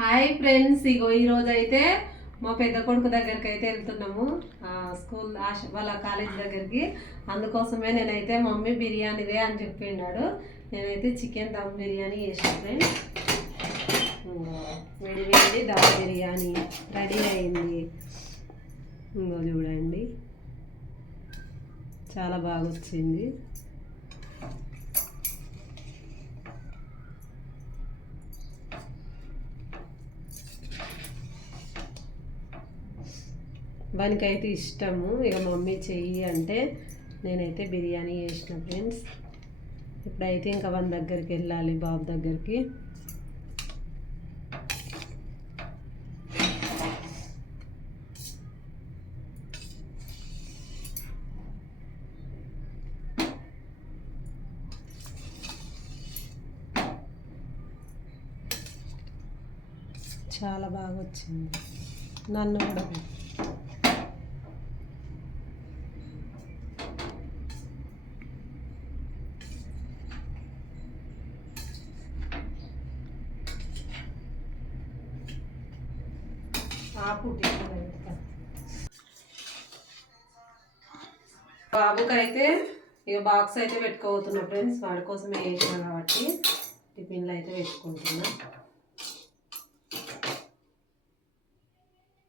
Hi friends, ఇగో ఈరోజు అయితే మా పెద్ద కొడుకు దగ్గరికి అయితే వెళ్తున్నాము. స్కూల్ వాళ్ళ కాలేజ్ దగ్గరికి. అందుకోసమే నేనైతే మమ్మీ బిర్యానీదే అని చెప్పిన్నాడు. నేనైతే చికెన్ దమ్ బిర్యానీ చేసాను ఫ్రెండ్స్. వేడి వేడి దమ్ బిర్యానీ రెడీ అయింది. ఇంకో చూడండి, చాలా బాగా వచ్చింది. వానికైతే ఇష్టము. ఇక మమ్మీ చెయ్యి అంటే నేనైతే బిర్యానీ చేసిన ఫ్రెండ్స్. ఇప్పుడైతే ఇంకా వాని దగ్గరికి వెళ్ళాలి, బాబు దగ్గరికి. చాలా బాగా వచ్చింది. నన్ను కూడా బాబుకైతే ఇక బాక్స్ అయితే పెట్టుకోబోతున్నా ఫ్రెండ్స్. వాడి కోసమే వేసిన కాబట్టి టిఫిన్లు అయితే పెట్టుకుంటున్నా.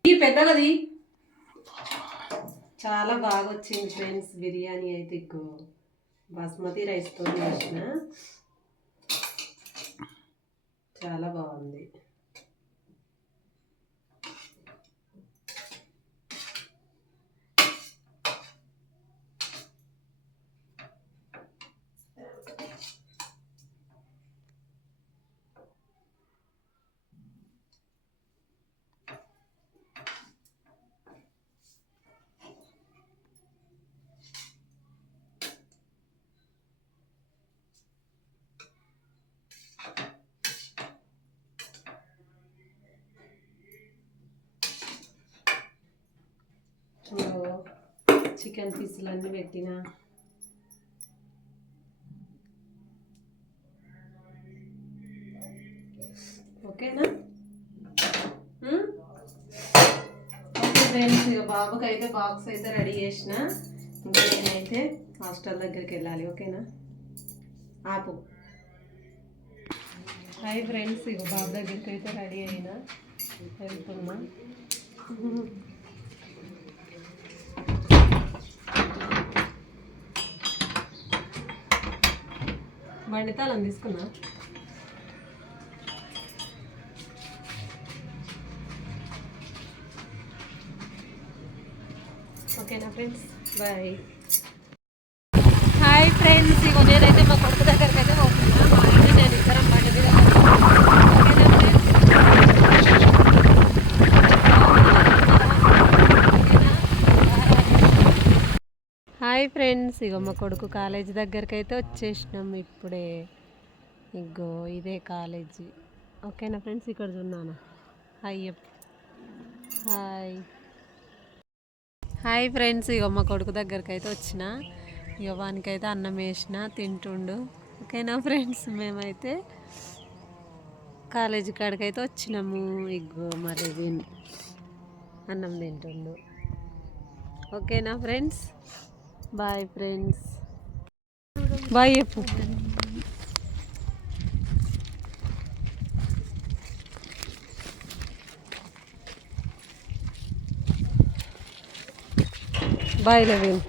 ఈ పెద్దగది చాలా బాగా వచ్చింది ఫ్రెండ్స్. బిర్యానీ అయితే బాస్మతి రైస్తో చేసిన, చాలా బాగుంది. చికెన్ పీసులు అన్నీ పెట్టిన. ఓకేనా ఓకే ఫ్రెండ్స్, ఇక బాబుకి అయితే బాక్స్ అయితే రెడీ చేసిన. ఇంకా నేనైతే హాస్టల్ దగ్గరికి వెళ్ళాలి. ఓకేనా, ఆపు. హాయ్ ఫ్రెండ్స్, ఇక బాబు దగ్గరికి అయితే రెడీ అయినా వెళ్తున్నా. బండి తాళం తీసుకున్నా. ఓకేనా ఫ్రెండ్స్, బాయ్. హాయ్ ఫ్రెండ్స్, ఇగో నేనైతే మా కొడుకు దగ్గరికి అయితే పోతున్నా. మా ఇంటి నేను ఇద్దరం బండి మీద. హాయ్ ఫ్రెండ్స్, ఇగో మా కొడుకు కాలేజీ దగ్గరికి అయితే వచ్చేసినాం ఇప్పుడే. ఇగో ఇదే కాలేజీ. ఓకేనా ఫ్రెండ్స్, ఇక్కడ చూన్నాను. అయ్యప్ప హాయ్. హాయ్ ఫ్రెండ్స్, ఇగో మా కొడుకు దగ్గరికి అయితే వచ్చిన. ఇక వానికైతే అన్నం వేసిన, తింటుండు. ఓకేనా ఫ్రెండ్స్, మేమైతే కాలేజీ కాడికి అయితే వచ్చినాము. ఇగో మరి అన్నం తింటుండు. ఓకేనా ఫ్రెండ్స్, బాయ్ ఫ్రెండ్స్, బాయ్ చెప్పు. Bye Levin.